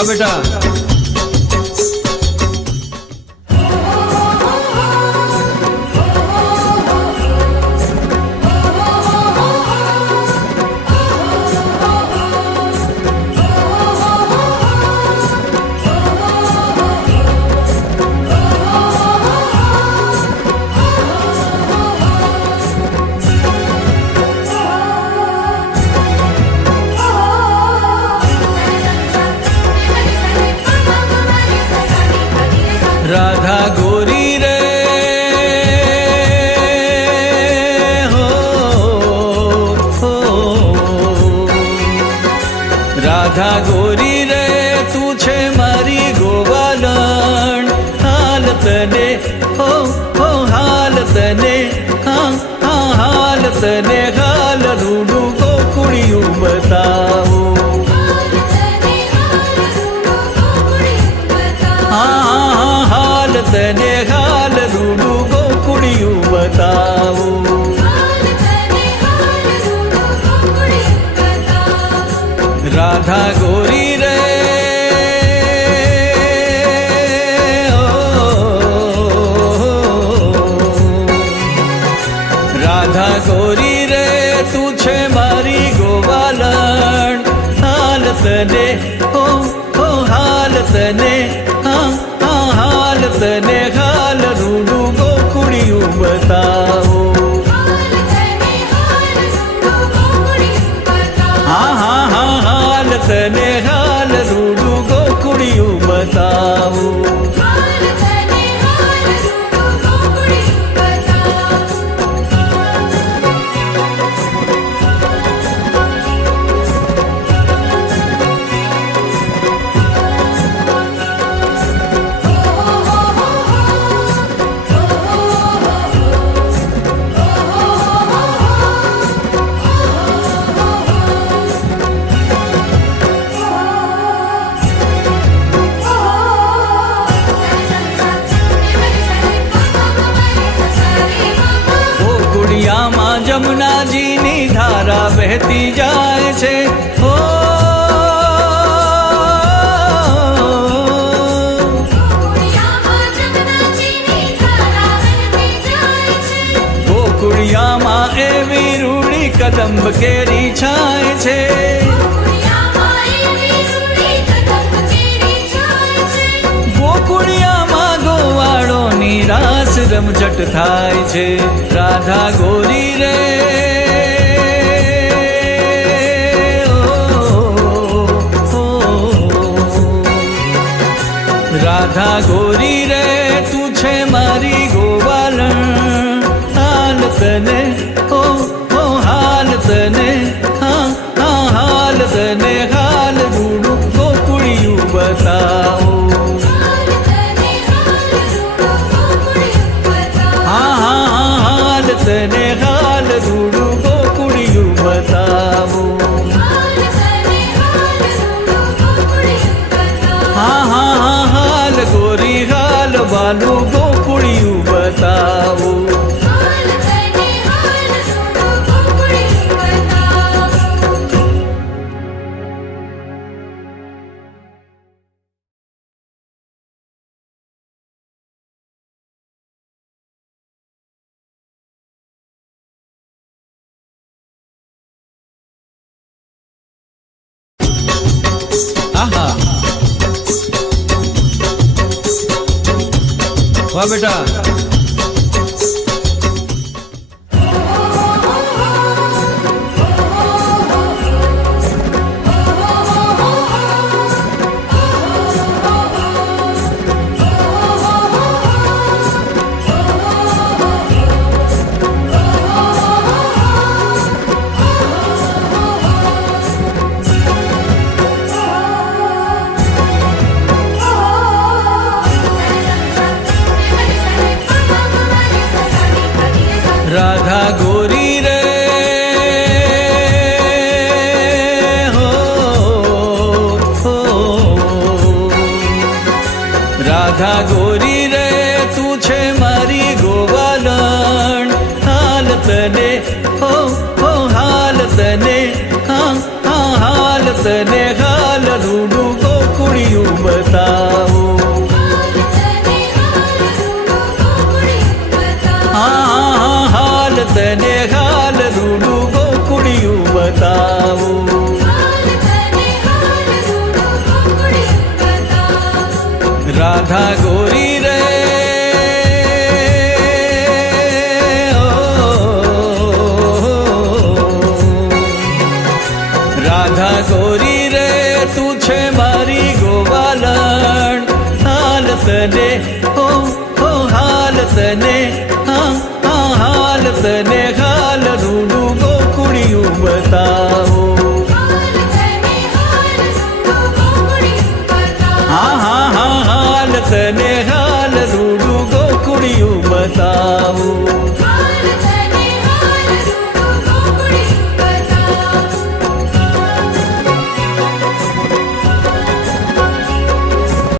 વાહ બેટા राधा गोरी रे हो राधा गोरी रे तू छे मारी गोवालण हाल तने हो हाल तने हाँ हाँ हाल तने हाल रूडू गोकुड़ियों बताओ तने हाल रूडू गोकुड़ियों बताओ राधा गोरी रे राधा गोरी रे तू छे मारी गोवालण हाल तने हो हाल तने हाँ हाल तने हाल रूडू गोकुड़ियों बताओ हाँ हाँ हाँ हाल तने हाल रूडू गोकुड़ियों बताओ जमुना जी नी धारा बहती जाए छे हो गोकुड़िया माँ एवी रूड़ी कदम्ब केरी छाए छे गोकुड़िया माँ गोवाड़ो नी रास रमझट थाय छे राधा गोरी रे राधा गोरी रे तू छे मारी गोवालण हाल तने हो हाल तने हाँ हाँ हाल तने हाल रूडू गोकुड़ियों बताओ तने हाल रूडू गोकुड़ियों बताओ हाँ हाँ हाँ हाल गोरी हाल बालू गोकुड़ियों बताओ वाह बेटा राधा गोरी रे हो राधा गोरी रे तू छे मारी गोवालण हाल तने हो हाल तने हाँ हाँ हाल तने हाल रूडू गोकुड़ियों રાધા ગોરી રે રાધા ગોરી રે તું છે મારી ગોવાલણ હાલ તને હો હાલ તને હા હાલ તને